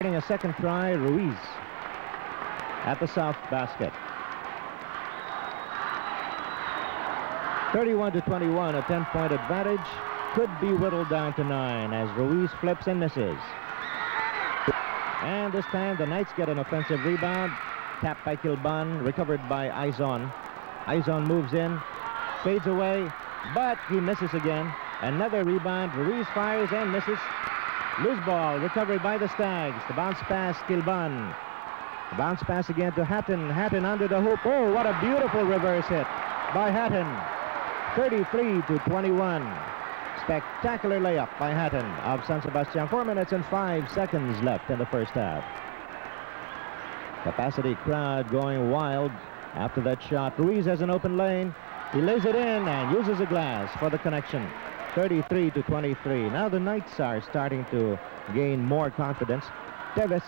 Getting a second try, Ruiz at the south basket. 31-21, a 10-point advantage. Could be whittled down to 9 as Ruiz flips and misses. And this time the Knights get an offensive rebound. Tapped by Kilban, recovered by Aizon. Aizon moves in, fades away, but he misses again. Another rebound. Ruiz fires and misses. Loose ball, recovered by the Stags. The bounce pass, Kilban. The bounce pass again to Hatton. Hatton under the hoop. Oh, what a beautiful reverse hit by Hatton. 33-21. Spectacular layup by Hatton of San Sebastian. 4 minutes and 5 seconds left in the first half. Capacity crowd going wild after that shot. Ruiz has an open lane. He lays it in and uses a glass for the connection. 33-23. Now the Knights are starting to gain more confidence. Teves,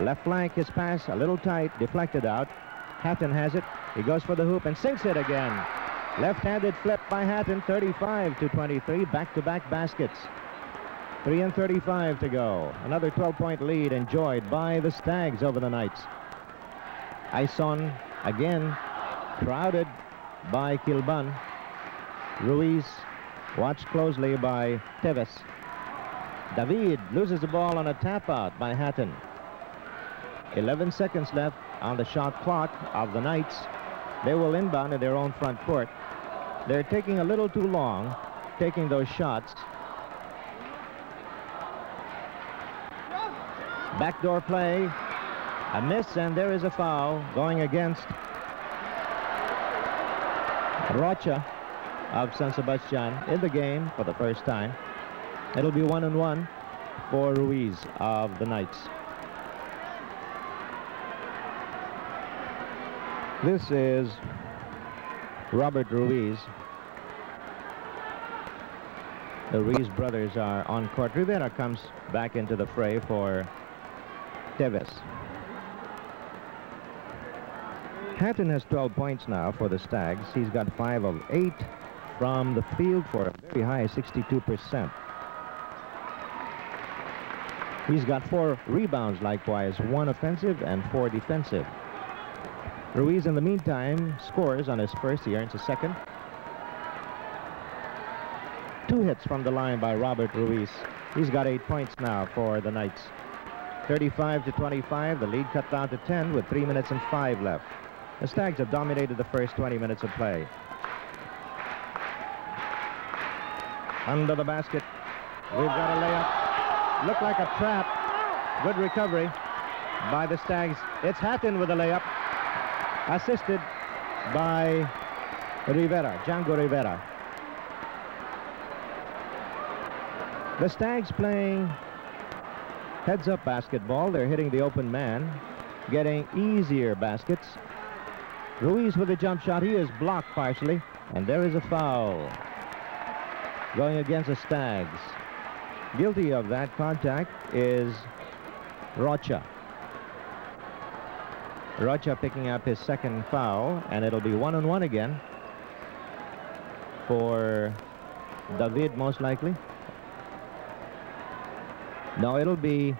left flank, his pass a little tight, deflected out. Hatton has it. He goes for the hoop and sinks it again. Left-handed flip by Hatton. 35-23. Back-to-back baskets. 3:35 to go. Another 12-point lead enjoyed by the Stags over the Knights. Aizon again crowded by Kilban. Ruiz watched closely by Teves. David loses the ball on a tap out by Hatton. 11 seconds left on the shot clock of the Knights. They will inbound in their own front court. They're taking a little too long taking those shots. Backdoor play, a miss, and there is a foul going against Rocha of San Sebastian in the game for the first time. It'll be 1-1 for Ruiz of the Knights. This is Robert Ruiz. The Ruiz brothers are on court. Rivera comes back into the fray for Teves. Hatton has 12 points now for the Stags. He's got 5 of 8 from the field for a very high 62%. He's got 4 rebounds likewise, 1 offensive and 4 defensive. Ruiz in the meantime scores on his first. He earns a second. 2 hits from the line by Robert Ruiz. He's got 8 points now for the Knights. 35-25, the lead cut down to 10 with 3 minutes and 5 left. The Stags have dominated the first 20 minutes of play. Under the basket, we've got a layup. Looked like a trap. Good recovery by the Stags. It's Hatton with a layup, assisted by Rivera, Django Rivera. The Stags playing heads-up basketball. They're hitting the open man, getting easier baskets. Ruiz with a jump shot. He is blocked partially, and there is a foul going against the Stags. Guilty of that contact is Rocha. Rocha picking up his second foul, and it'll be 1-on-1 again for David, most likely. No, it'll be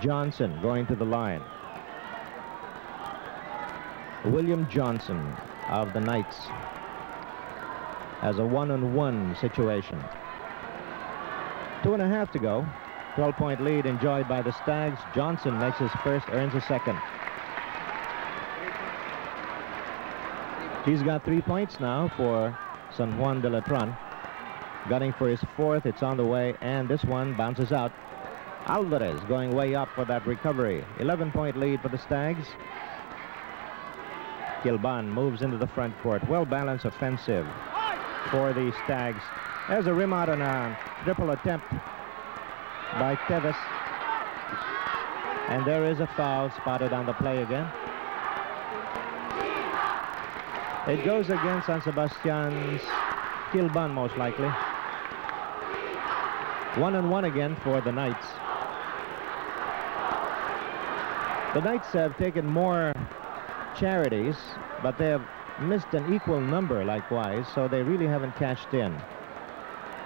Johnson going to the line. William Johnson of the Knights has a 1-on-1 situation. 2.5 to go. 12-point lead enjoyed by the Stags. Johnson makes his first, earns a second. He's got 3 points now for San Juan de LETRAN. Gunning for his 4th. It's on the way, and this one bounces out. Alvarez going way up for that recovery. 11-point lead for the Stags. Kilban moves into the front court. Well-balanced offensive for the Stags. There's a rim out on a triple attempt by Teves. And there is a foul spotted on the play again. It goes against San Sebastian's Kilban, most likely. 1-on-1 again for the Knights. The Knights have taken more charities, but they have missed an equal number likewise, so they really haven't cashed in.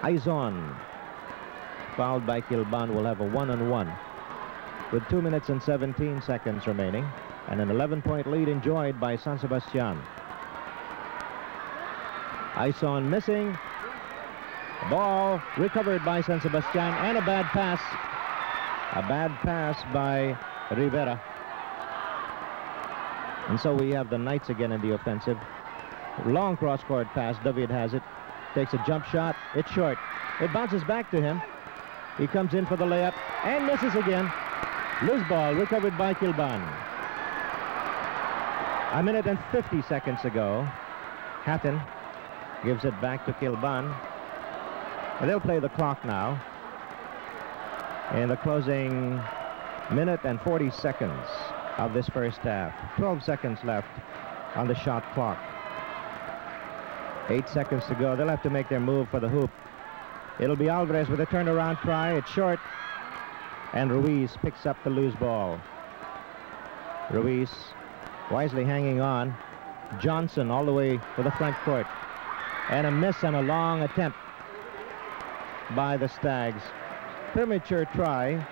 Aizon, fouled by Kilban, will have a 1-on-1. with 2 minutes and 17 seconds remaining, and an 11-point lead enjoyed by San Sebastian. Ison missing. Ball recovered by San Sebastian, and a bad pass. A bad pass by Rivera. And so we have the Knights again in the offensive. Long cross-court pass. David has it. Takes a jump shot. It's short. It bounces back to him. He comes in for the layup and misses again. Loose ball recovered by Kilban. A minute and 50 seconds ago, Hatton gives it back to Kilban. They'll play the clock now. In the closing minute and 40 seconds of this first half. 12 seconds left on the shot clock. 8 seconds to go. They'll have to make their move for the hoop. It'll be Alvarez with a turnaround try. It's short. And Ruiz picks up the loose ball. Ruiz wisely hanging on. Johnson all the way to the front court. And a miss and a long attempt by the Stags. Premature try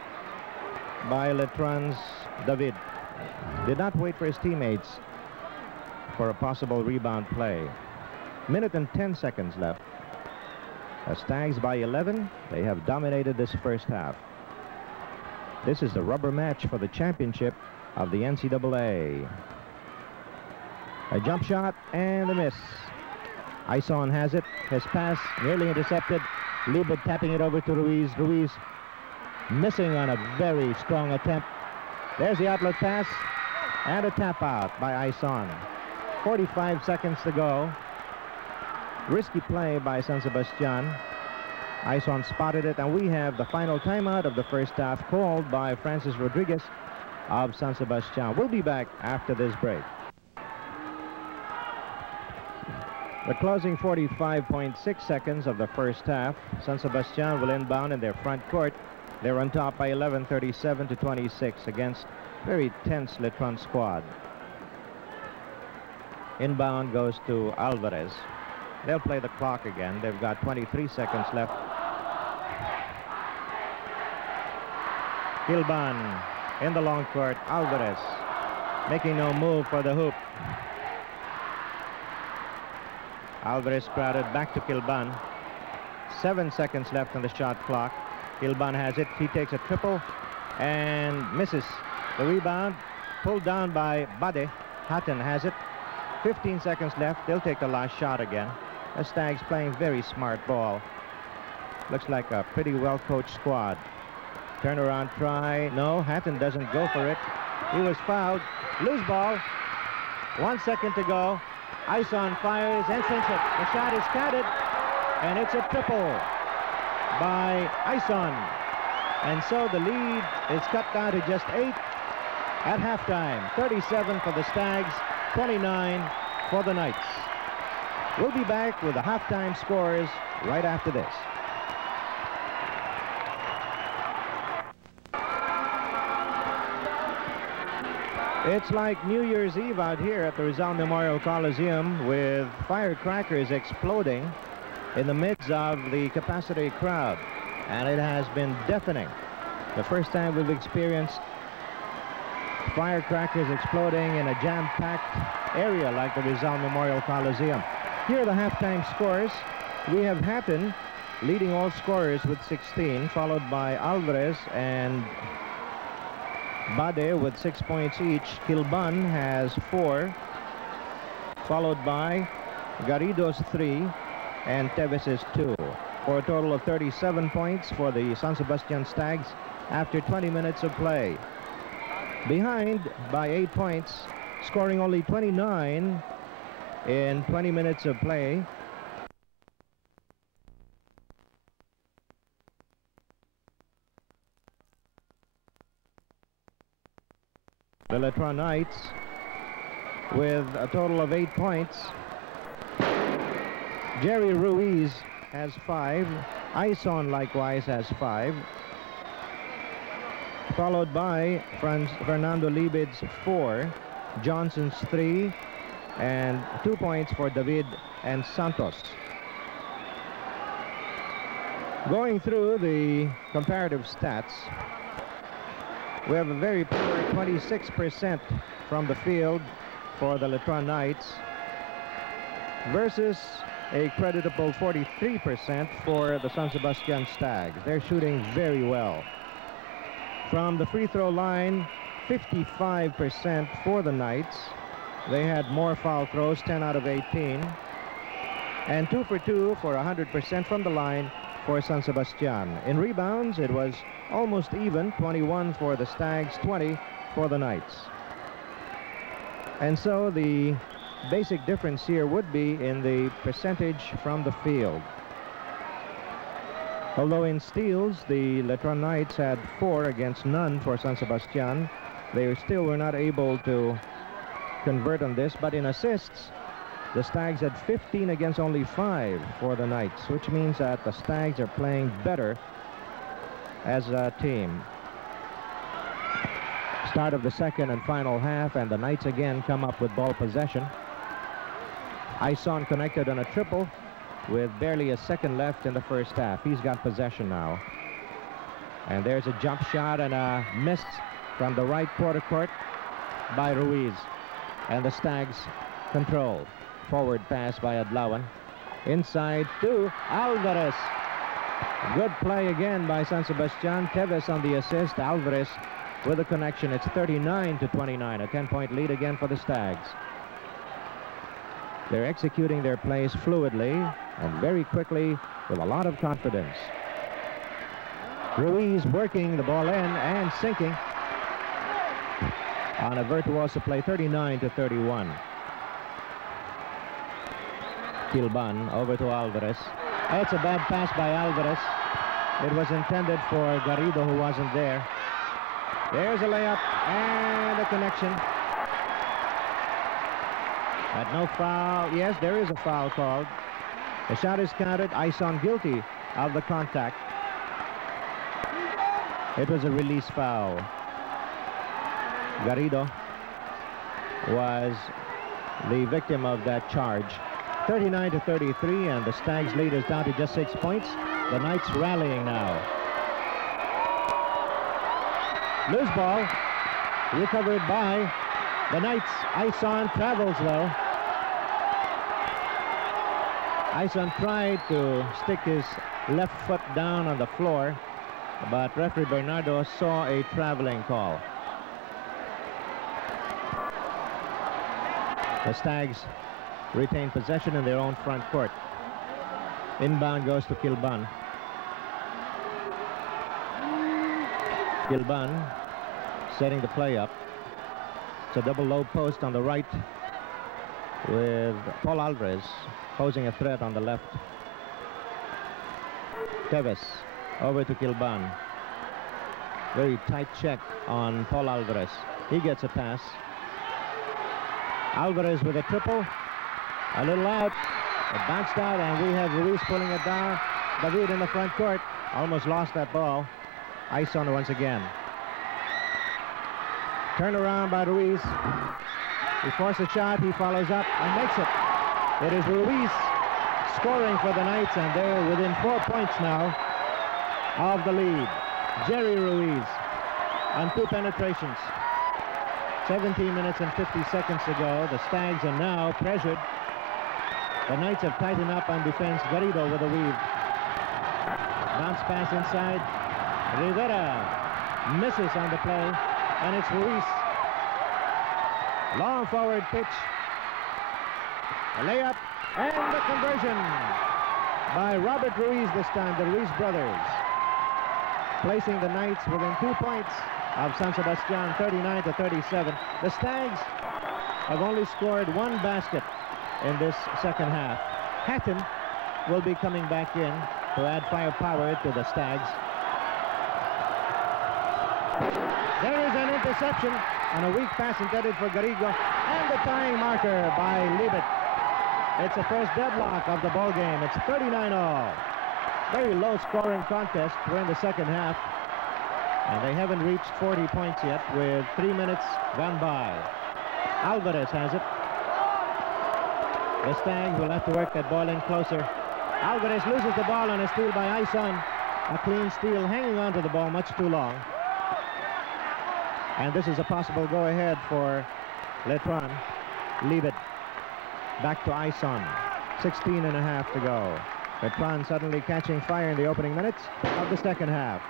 by LETRAN's David. Did not wait for his teammates for a possible rebound play. Minute and 10 seconds left. The Stags by 11. They have dominated this first half. This is the rubber match for the championship of the NCAA. A jump shot and a miss. Ison has it. His pass nearly intercepted. Liebert tapping it over to Ruiz. Ruiz missing on a very strong attempt. There's the outlet pass and a tap out by Ison. 45 seconds to go. Risky play by San Sebastian. Ison spotted it, and we have the final timeout of the first half called by Francis Rodriguez of San Sebastian. We'll be back after this break. The closing 45.6 seconds of the first half. San Sebastian will inbound in their front court. They're on top by 11, 37-26 against very tense LETRAN squad. Inbound goes to Alvarez. They'll play the clock again. They've got 23 seconds left. Kilban in the long court. Alvarez making no move for the hoop. Alvarez crowded back to Kilban. 7 seconds left on the shot clock. Kilban has it. He takes a triple and misses. The rebound pulled down by Bade. Hatton has it. 15 seconds left. They'll take the last shot again. The Stags playing very smart ball. Looks like a pretty well-coached squad. Turnaround try. No, Hatton doesn't go for it. He was fouled. Loose ball. 1 second to go. Ison fires and sinks it. The shot is counted, and it's a triple by Ison. And so the lead is cut down to just 8 at halftime. 37 for the Stags, 29 for the Knights. We'll be back with the halftime scores right after this. It's like New Year's Eve out here at the Rizal Memorial Coliseum, with firecrackers exploding in the midst of the capacity crowd. And it has been deafening. The first time we've experienced firecrackers exploding in a jam-packed area like the Rizal Memorial Coliseum. Here are the halftime scores. We have Hatton leading all scorers with 16, followed by Alvarez and Bade with 6 points each. Kilban has 4, followed by Garrido's 3 and Teves' 2, for a total of 37 points for the San Sebastian Stags after 20 minutes of play. Behind by 8 points, scoring only 29 in 20 minutes of play, the LETRAN Knights with a total of 8 points. Jerry Ruiz has 5. Ison likewise has 5. Followed by Fernando Libid's 4, Johnson's 3, and 2 points for David and Santos. Going through the comparative stats, We have a very poor 26% from the field for the LETRAN Knights versus a creditable 43% for the San Sebastian Stags. They're shooting very well. From the free throw line, 55% for the Knights. They had more foul throws, 10 out of 18. And 2 for 2 for 100% from the line for San Sebastian. In rebounds, it was almost even, 21 for the Stags, 20 for the Knights. And so the basic difference here would be in the percentage from the field. Although in steals, the LETRAN Knights had 4 against none for San Sebastian. They still were not able to convert on this, but in assists, the Stags had 15 against only 5 for the Knights, which means that the Stags are playing better as a team. Start of the second and final half, and the Knights again come up with ball possession. Ison connected on a triple with barely a second left in the first half. He's got possession now. And there's a jump shot and a miss from the right quarter court by Ruiz. And the Stags control. Forward pass by Adlawan. Inside to Alvarez. Good play again by San Sebastian. Teves on the assist. Alvarez with a connection. It's 39-29. A 10-point lead again for the Stags. They're executing their plays fluidly and very quickly with a lot of confidence. Ruiz working the ball in and sinking on a virtuoso play, 39-31. Kilban over to Alvarez. It's a bad pass by Alvarez. It was intended for Garrido, who wasn't there. There's a layup and a connection. But no foul. Yes, there is a foul called. The shot is counted. Ison guilty of the contact. It was a release foul. Garrido was the victim of that charge. 39-33, and the Stags lead is down to just 6 points. The Knights rallying now. Loose ball. Recovered by the Knights. Ison travels though. Ison tried to stick his left foot down on the floor, but referee Bernardo saw a traveling call. The Stags retain possession in their own front court. Inbound goes to Kilban. Kilban setting the play up. It's a double low post on the right with Paul Alvarez posing a threat on the left. Teves over to Kilban. Very tight check on Paul Alvarez. He gets a pass. Alvarez with a triple. A little out. It bounced out, and we have Ruiz pulling it down. David in the front court. Almost lost that ball. Ison once again. Turn around by Ruiz. He forced a shot. He follows up and makes it. It is Ruiz scoring for the Knights, and they're within 4 points now of the lead. Jerry Ruiz on 2 penetrations. 17 minutes and 50 seconds to go. The Stags are now pressured. The Knights have tightened up on defense. Garrido with a weave. Bounce pass inside. Rivera misses on the play, and it's Ruiz. Long forward pitch. A layup and the conversion by Robert Ruiz this time, the Ruiz brothers, placing the Knights within 2 points of San Sebastian, 39-37. The Stags have only scored 1 basket in this second half. Hatton will be coming back in to add firepower to the Stags. There is an interception on a weak pass intended for Garrigo, and the tying marker by Libet. It's the first deadlock of the ball game. It's 39-all. Very low scoring contest. We're in the second half, and they haven't reached 40 points yet with 3 minutes gone by. Alvarez has it. The Stags will have to work that ball in closer. Alvarez loses the ball on a steal by Ison. A clean steal, hanging on to the ball much too long. And this is a possible go-ahead for LETRAN. Leave it. Back to Ison. 16 and a half to go. LETRAN suddenly catching fire in the opening minutes of the second half.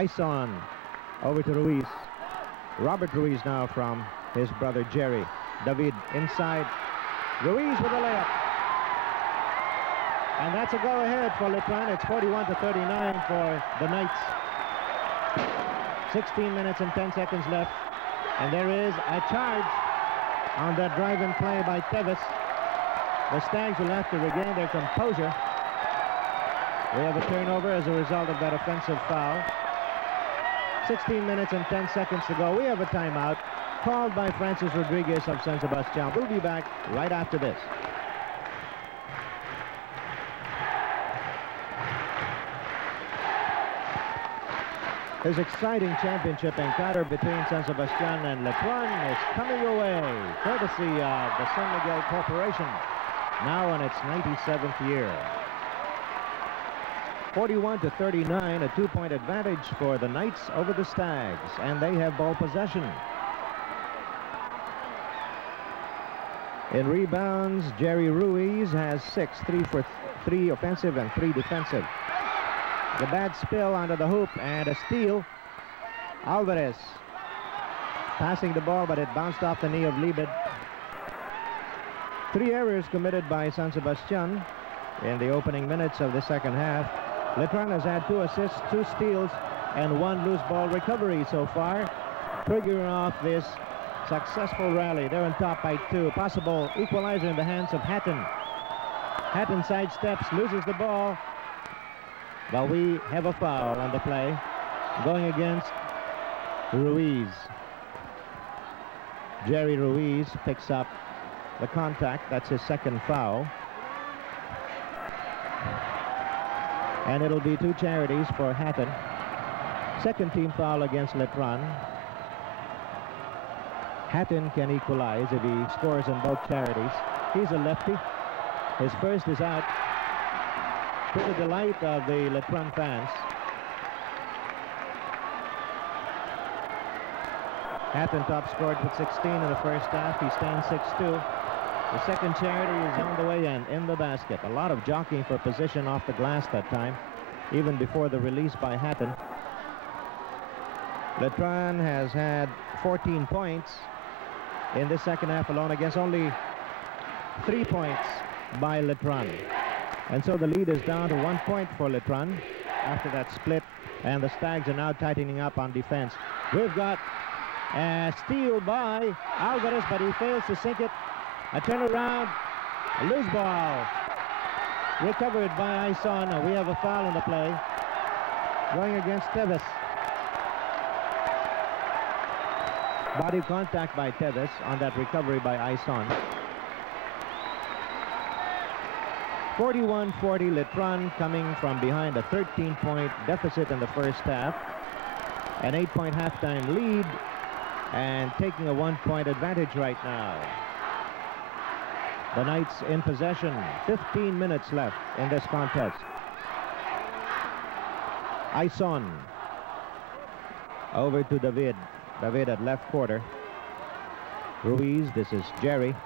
Ison over to Ruiz. Robert Ruiz now from his brother Jerry. David inside. Ruiz with a layup. And that's a go-ahead for LETRAN. It's 41-39 for the Knights. 16 minutes and 10 seconds left. And there is a charge on that drive-in play by Tevis. The Stags will have to regain their composure. We have a turnover as a result of that offensive foul. 16 minutes and 10 seconds to go. We have a timeout called by Francis Rodriguez of San Sebastian. We'll be back right after this. This exciting championship encounter between San Sebastian and LETRAN is coming your way, courtesy of the San Miguel Corporation, now on its 97th year. 41-39, a 2-point advantage for the Knights over the Stags, and they have ball possession. In rebounds, Jerry Ruiz has 6, 3 for 3 offensive and 3 defensive. The bad spill onto the hoop and a steal. Alvarez passing the ball, but it bounced off the knee of Libid. 3 errors committed by San Sebastian in the opening minutes of the second half. LETRAN has had 2 assists, 2 steals, and 1 loose ball recovery so far, triggering off this successful rally. They're on top by 2. Possible equalizer in the hands of Hatton. Hatton sidesteps, loses the ball. But we have a foul on the play going against Ruiz. Jerry Ruiz picks up the contact. That's his second foul. And it'll be 2 charities for Hatton. Second team foul against LETRAN. Hatton can equalize if he scores in both charities. He's a lefty. His first is out, to the delight of the LETRAN fans. Hatton top scored with 16 in the first half. He stands 6-2. The second charity is on the way in the basket. A lot of jockeying for position off the glass that time, even before the release by Hatton. LETRAN has had 14 points in the second half alone against only 3 points by LETRAN. And so the lead is down to 1 point for LETRAN after that split, and the Stags are now tightening up on defense. We've got a steal by Alvarez, but he fails to sink it. A turnaround, a loose ball, recovered by Ison. We have a foul in the play going against Tevis. Body contact by Tevis on that recovery by Ison. 41-40, LETRAN coming from behind a 13-point deficit in the first half. An 8-point halftime lead and taking a 1-point advantage right now. The Knights in possession. 15 minutes left in this contest. Ison over to David. David at left quarter. Ruiz, this is Jerry.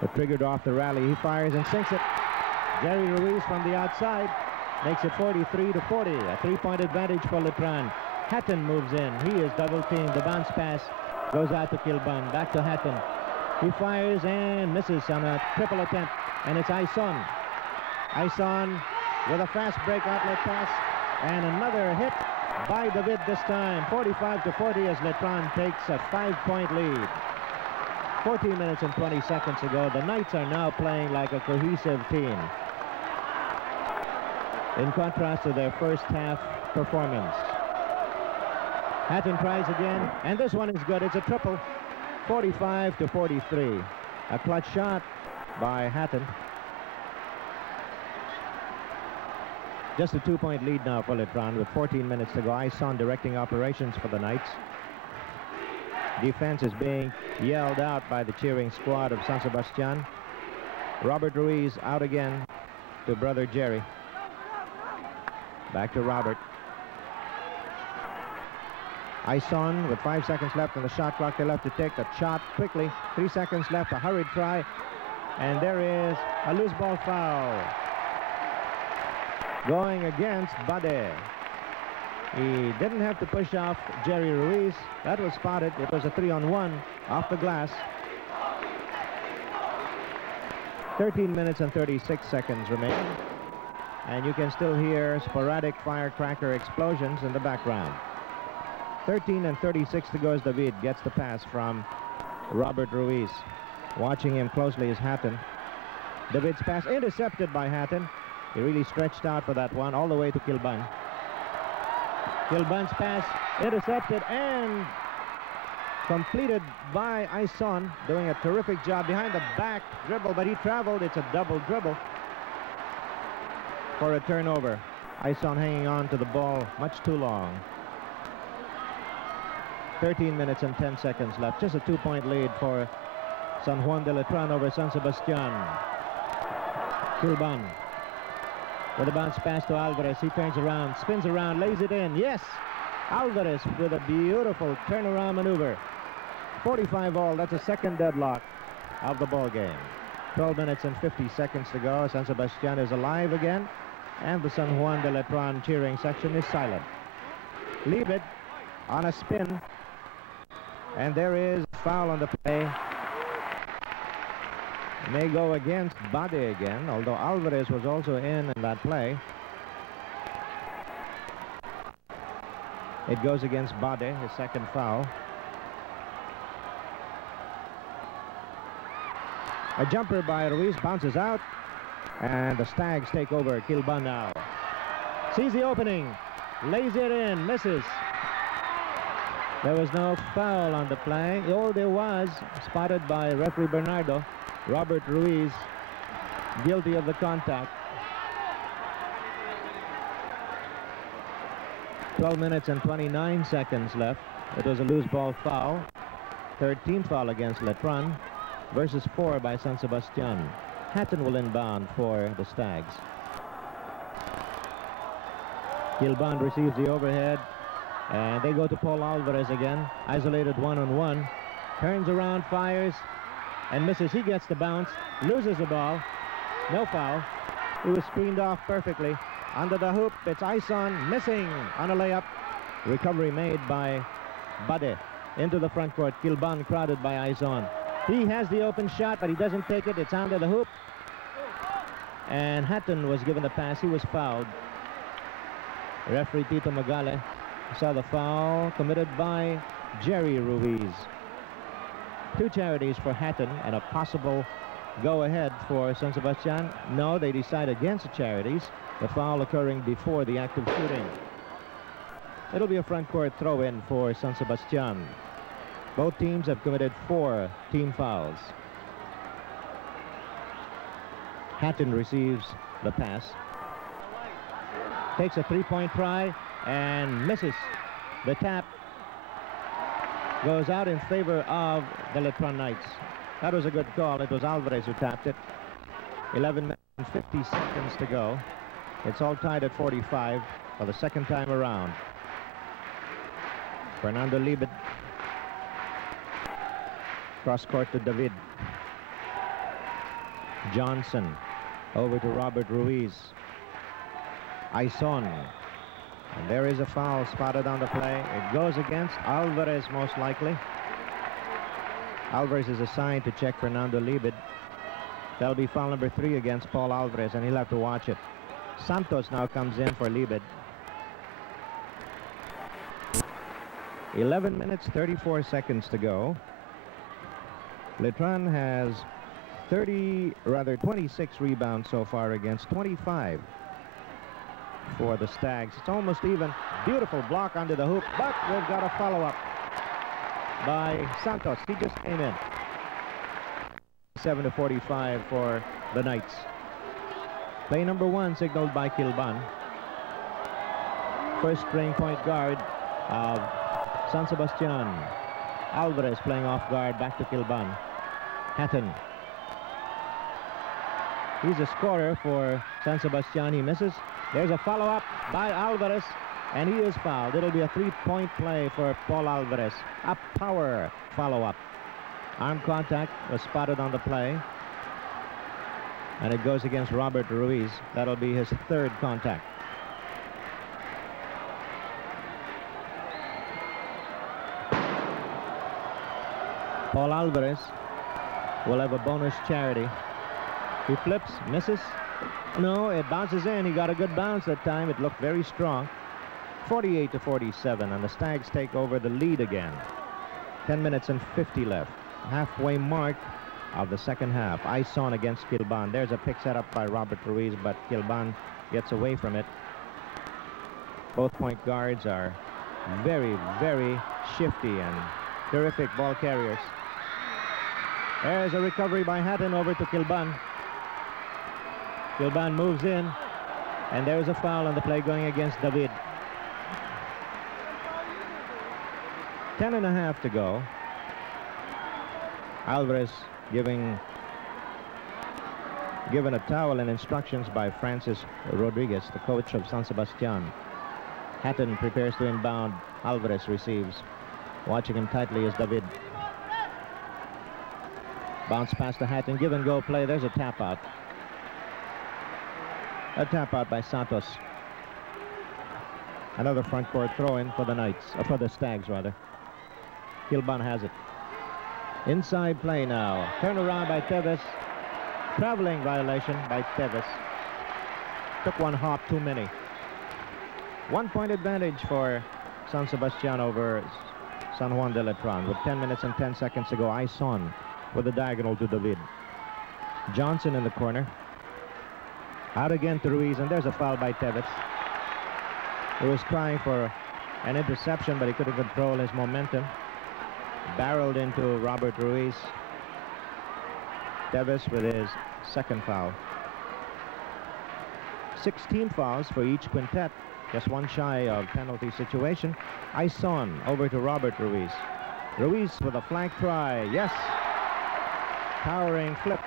But triggered off the rally. He fires and sinks it. Jerry Ruiz from the outside makes it 43-40. A 3-point advantage for LETRAN. Hatton moves in. He is double teamed. The bounce pass goes out to Kilban. Back to Hatton. He fires and misses on a triple attempt. And it's Ison. Ison with a fast break outlet pass. And another hit by David this time. 45-40 as LETRAN takes a 5-point lead. 14 minutes and 20 seconds ago. The Knights are now playing like a cohesive team, in contrast to their first half performance. Hatton tries again, and this one is good. It's a triple. 45-43. A clutch shot by Hatton. Just a 2-point lead now for LETRAN with 14 minutes to go. Ison directing operations for the Knights. Defense is being yelled out by the cheering squad of San Sebastian. Robert Ruiz out again to brother Jerry. Back to Robert. Ison with 5 seconds left on the shot clock. They'll have to take the shot quickly. 3 seconds left, a hurried try. And there is a loose ball foul going against Bade. He didn't have to push off Jerry Ruiz. That was spotted. It was a 3-on-1 off the glass. 13 minutes and 36 seconds remain. And you can still hear sporadic firecracker explosions in the background. 13 and 36 to go as David gets the pass from Robert Ruiz. Watching him closely is Hatton. David's pass intercepted by Hatton. He really stretched out for that one all the way to Kilban. Kilban's pass intercepted and completed by Ison, doing a terrific job behind the back dribble, but he traveled. It's a double dribble for a turnover. Ison hanging on to the ball much too long. 13 minutes and 10 seconds left. Just a 2-point lead for San Juan de Letran over San Sebastian. Kilban with a bounce pass to Alvarez. He turns around, spins around, lays it in. Yes! Alvarez with a beautiful turnaround maneuver. 45 all. That's a second deadlock of the ball game. 12 minutes and 50 seconds to go. San Sebastian is alive again, and the San Juan de Letran cheering section is silent. Liebed on a spin, and there is a foul on the play. May go against Bade again, although Alvarez was also in that play. It goes against Bade, his second foul. A jumper by Ruiz bounces out, and the Stags take over. Kilban now sees the opening, lays it in, misses. There was no foul on the play. Oh, there was, spotted by referee Bernardo. Robert Ruiz guilty of the contact. 12 minutes and 29 seconds left. It was a loose ball foul. 13th foul against Letran versus 4 by San Sebastian. Hatton will inbound for the Stags. Kilban receives the overhead, and they go to Paul Alvarez again. Isolated one-on-one. Turns around, fires, and misses. He gets the bounce, loses the ball. No foul. He was screened off perfectly. Under the hoop, it's Ison missing on a layup. Recovery made by Bade into the front court. Kilban crowded by Ison. He has the open shot, but he doesn't take it. It's under the hoop. And Hatton was given the pass. He was fouled. Referee Tito Magale saw the foul committed by Jerry Ruiz. 2 charities for Hatton and a possible go-ahead for San Sebastian. No, they decide against the charities. The foul occurring before the act of shooting. It'll be a front court throw-in for San Sebastian. Both teams have committed 4 team fouls. Hatton receives the pass. Takes a 3-point try and misses. The tap goes out in favor of the Letran Knights. That was a good call. It was Alvarez who tapped it. 11 minutes and 50 seconds to go. It's all tied at 45 for the second time around. Fernando Liebed. Cross court to David. Johnson over to Robert Ruiz. Ison. And there is a foul spotted on the play. It goes against Alvarez most likely. Alvarez is assigned to check Fernando Liebed. That'll be foul number 3 against Paul Alvarez, and he'll have to watch it. Santos now comes in for Liebed. 11 minutes, 34 seconds to go. Letran has 26 rebounds so far against 25 for the Stags. It's almost even. Beautiful block under the hoop, but we've got a follow-up by Santos. He just came in. 7-45 for the Knights. Play number 1 signaled by Kilban. First string point guard of San Sebastian. Alvarez playing off guard, back to Kilban. Hatton. He's a scorer for San Sebastian. He misses. There's a follow-up by Alvarez, And he is fouled. It'll be a 3-point play for Paul Alvarez. A power follow-up. Arm contact was spotted on the play. And it goes against Robert Ruiz. That'll be his 3rd contact. Paul Alvarez will have a bonus charity. He flips, misses. No, it bounces in. He got a good bounce that time. It looked very strong. 48-47, and the Stags take over the lead again. 10 minutes and 50 left. Halfway mark of the second half. Ison against Kilban. There's a pick set up by Robert Ruiz, but Kilban gets away from it. Both point guards are very, very shifty and terrific ball carriers. There's a recovery by Hatton over to Kilban. Kilban moves in, and there's a foul on the play going against David. 10.5 to go. Alvarez given a towel and instructions by Francis Rodriguez, the coach of San Sebastian. Hatton prepares to inbound. Alvarez receives. Watching him tightly is David. Bounce pass to Hatton. Give and go play. There's a tap out. A tap out by Santos. Another front court throw in for the Knights, for the Stags rather. Kilban has it. Inside play now. Turn around by Teves. Traveling violation by Teves. Took one hop too many. 1-point advantage for San Sebastian over San Juan de Letran with 10 minutes and 10 seconds to go. Ison with a diagonal to David. Johnson in the corner. Out again to Ruiz, and there's a foul by Teves. He was trying for an interception, but he couldn't control his momentum. Barreled into Robert Ruiz. Teves with his 2nd foul. 16 fouls for each quintet. Just one shy of penalty situation. Ison over to Robert Ruiz. Ruiz with a flank try. Yes. Towering flip.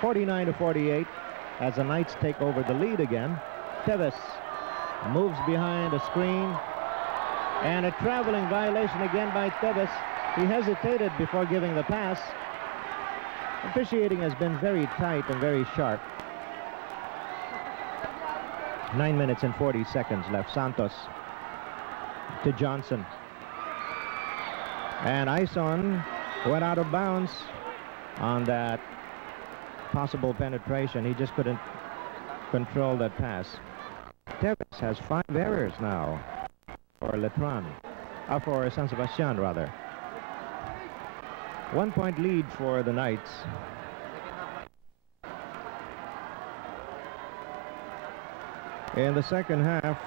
49-48 as the Knights take over the lead again. Teves moves behind a screen. And a traveling violation again by Teves. He hesitated before giving the pass. Officiating has been very tight and very sharp. 9 minutes and 40 seconds left. Santos to Johnson. And Ison went out of bounds on that possible penetration. He just couldn't control that pass. Teves has 5 errors now for LETRAN. For San Sebastian, rather. 1-point lead for the Knights. In the second half,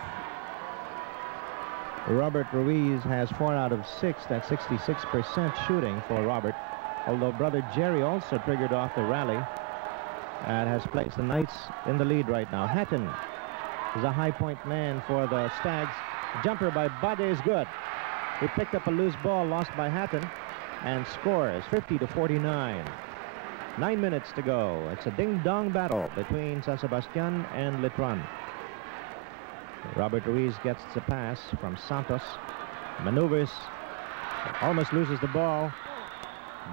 Robert Ruiz has 4 out of 6. That's 66% shooting for Robert. Although brother Jerry also triggered off the rally and has placed the Knights in the lead right now. Hatton is a high-point man for the Stags. Jumper by Bade is good. He picked up a loose ball lost by Hatton and scores 50-49. 9 minutes to go. It's a ding-dong battle between San Sebastian and LETRAN. Robert Ruiz gets the pass from Santos. Maneuvers. Almost loses the ball.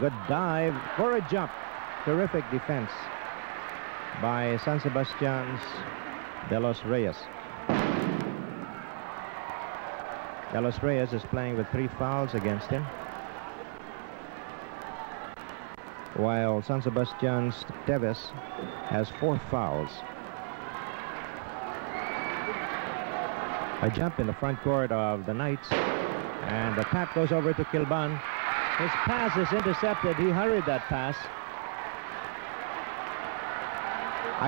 Good dive for a jump. Terrific defense by San Sebastian's De Los Reyes. De Los Reyes is playing with 3 fouls against him, while San Sebastian's Teves has 4 fouls. A jump in the front court of the Knights, and the tap goes over to Kilban. His pass is intercepted. He hurried that pass.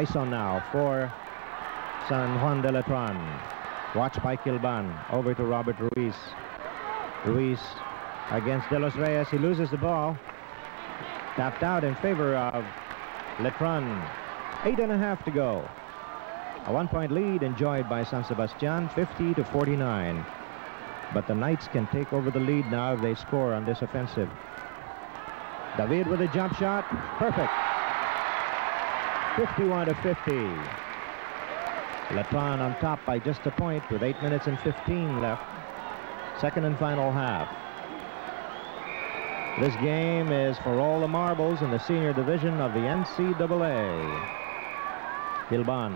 Ison now for San Juan de Letran. Watched by Kilban. Over to Robert Ruiz. Ruiz against De Los Reyes. He loses the ball. Tapped out in favor of LETRAN. 8.5 to go. A 1-point lead enjoyed by San Sebastian, 50-49. But the Knights can take over the lead now if they score on this offensive. David with a jump shot. Perfect. 51-50. LETRAN on top by just a point with 8 minutes and 15 left. Second and final half. This game is for all the marbles in the senior division of the NCAA. Kilban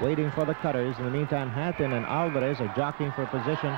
waiting for the cutters. In the meantime, Hatton and Alvarez are jockeying for position